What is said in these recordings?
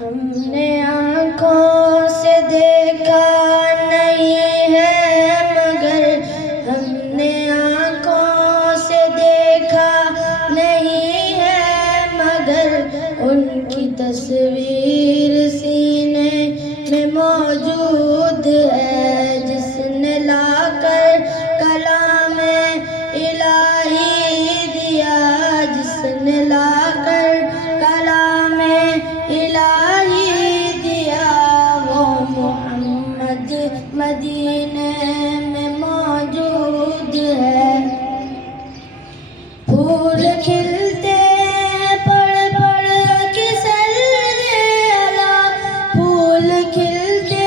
ہم نے آنکھوں سے دیکھا نہیں ہے مگر ہم نے آنکھوں سے دیکھا نہیں ہے مگر ان کی تصویر سینے میں موجود ہے، جس نے لا کر کلام الہی دیا، جس نے لا کر کلام الہی دیا، وہ محمد مدینے میں موجود ہے۔ پھول کھلتے پڑھ پڑھ کے صلی اللہ، پھول کھلتے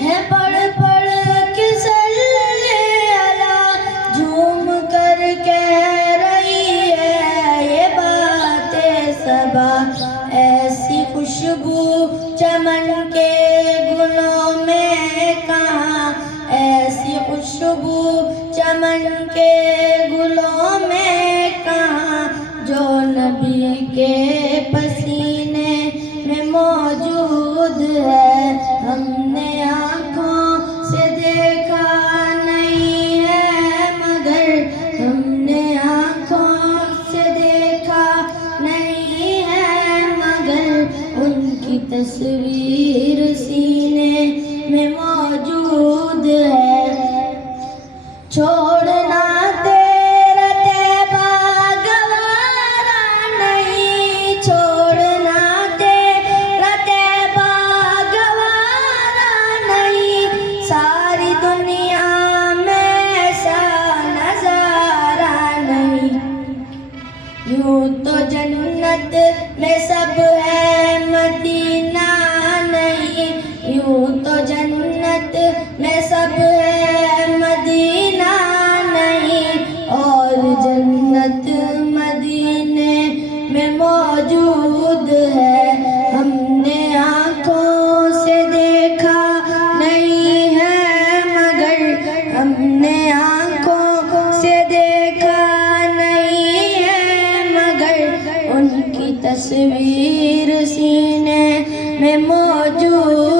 ہیں پڑھ پڑھ کے صلی اللہ، جھوم کر کہہ رہی ہے یہ باتیں صبا، ایسی خوشبو چمن کے گلوں میں کہاں، ایسی خوشبو چمن کے گلوں میں کہاں، جو نبی کے پسینے میں موجود ہے۔ ہم نے آنکھوں سے دیکھا نہیں ہے مگر ہم نے آنکھوں سے دیکھا نہیں ہے مگر ان کی تصویر سینے میں موجود ہے۔ چھوڑنا تیرا طیبہ گوارا نہیں، چھوڑنا تیرا طیبہ گوارا نہیں، ساری دنیا میں ایسا نظارہ نہیں، یوں تو جنت میں سب ہے مدینہ نہیں، یوں تو جنت میں سب ہے مدینہ نہیں، اور جنت مدینے میں موجود ہے۔ ہم نے آنکھوں سے دیکھا نہیں ہے مگر ہم نے آنکھوں سے دیکھا نہیں ہے مگر ان کی تصویر سینے میں موجود